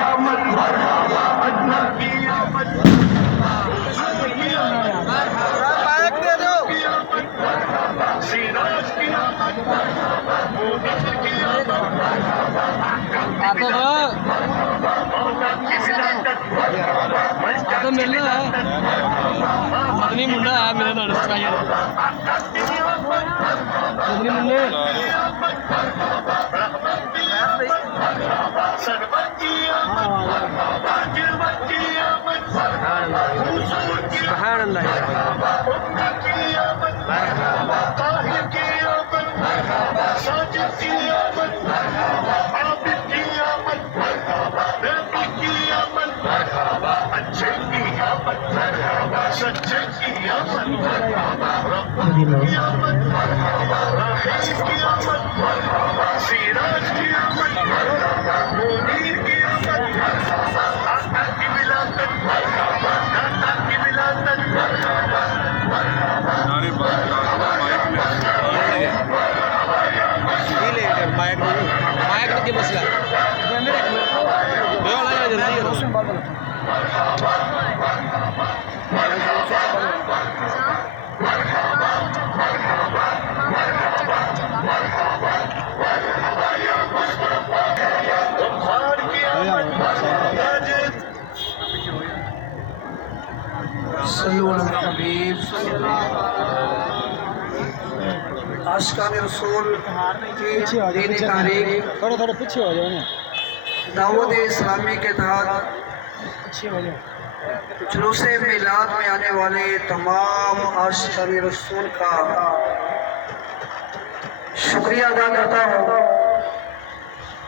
आमद मरहबा अजनब की आमद माइक दे दो सिराज की आमद मोमिन की आमद आता था आता मिलना है मदनी मुंडा है मेरे नाल सराय मदनी मुंडे सुभान अल्लाह सच्चे की आमद सिराज की आमद मोमीर की आमद आका की विलादत दाता की विलादत सारे बात माइक माइक के मसला जल्दी करो आशिकान रसूल की दीन तारीख थोड़ा पीछे हो जाओ ना दावत इस्लामी के तहत पीछे हो जाओ जुलूस मिलाद में आने वाले तमाम आशिकान रसूल का शुक्रिया अदा करता हूँ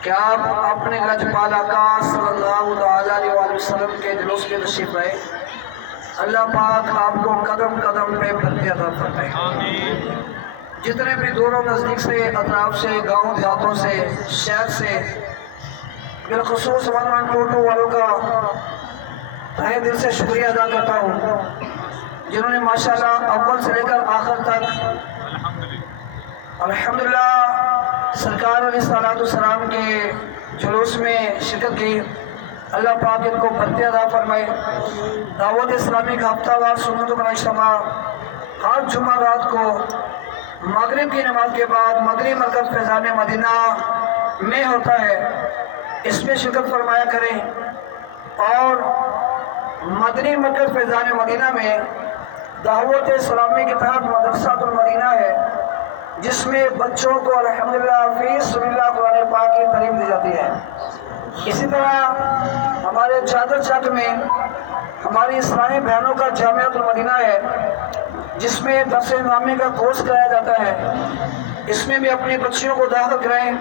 कि आप अपने लजपाल आका सल्लल्लाहु अलैहि वसल्लम के जुलूस में तशरीफ लाए। अल्लाह पाक आपको कदम कदम पे फतेह अता फरमाए। जितने भी दूरों नज़दीक से अतराफ से गांव देहातों से शहर से बिलखसूस वन टोटो वालों का तहे दिल से शुक्रिया अदा करता हूँ जिन्होंने माशाल्लाह अव्वल से लेकर आखिर तक अल्हम्दुलिल्लाह सरकार अलैहिस्सलाम के जुलूस में शिरकत की। अल्लाह पाक इनको फतेह अता फरमाए। दावत इस्लामी का हफ्तावार सुन्नतों का इज्तिमा हर जुमा रात को मगरिब की नमाज के बाद मगरिब मरकज़ फैज़ान मदीना में होता है। इसमें शिरकत फरमाया करें। और मदनी मरकज़ फैज़ान मदीना में दावत इस्लामी के तहत मदरसातुल मदीना है जिसमें बच्चों को अल्हम्दुलिल्लाह फी सबिलिल्लाह कुरान पाक की तालीम दी जाती है। इसी तरह हमारे चादर चट में हमारी इस्लामी बहनों का जामियातुल मदीना है जिसमें दर्स इमामी का कोर्स कराया जाता है। इसमें भी अपनी बच्चियों को दाखिल कराएं।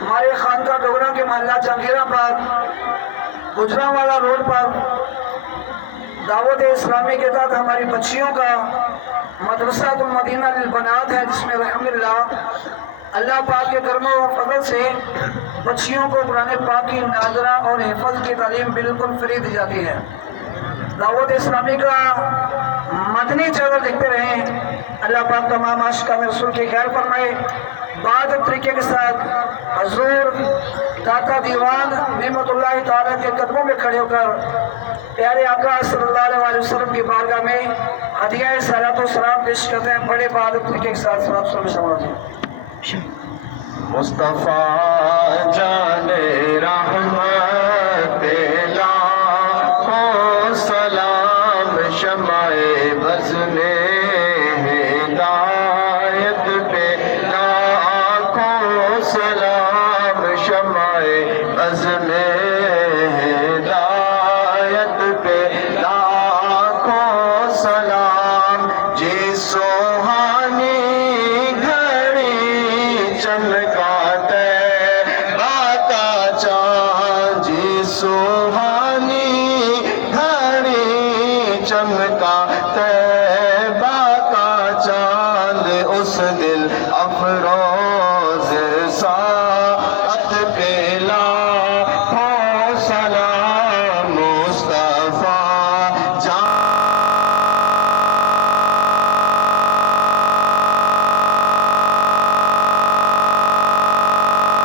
हमारे खानका डोगरा के मोहल्ला जहांगीरा पर गुजरांवाला रोड पर दावत इस्लामी के तहत हमारी बच्चियों का मदरसातुल मदीना लिल बनात है जिसमें अल्हम्दुलिल्लाह अल्लाह पाक के करम और फजल से बच्चियों को कुरान पाक की नाज़रा और हिफ़्ज़ की तालीम बिल्कुल फ्री दी जाती है। दावत इस्लामी का मदनी चैनल देखते रहें। अल्लाह पाक तमाम आशिकान रसूल की खैर फरमाए। बाद तरीके के साथ हजूर दाता दीवान नेमतुल्लाह ताला के कदमों में खड़े होकर प्यारे आका सल्लल्लाहु अलैहि वसल्लम की बारगाह में हदिया सलातो सलाम पेश करते हैं। बड़े बाद तरीके के साथ मुस्तफा जाने रहमत लाखों सलाम शमाए बज़ में हिदायत पे लाखों सलाम शमाए बज़ में हिदायत पे लाखों सलाम जी सुहानी घड़ी चमके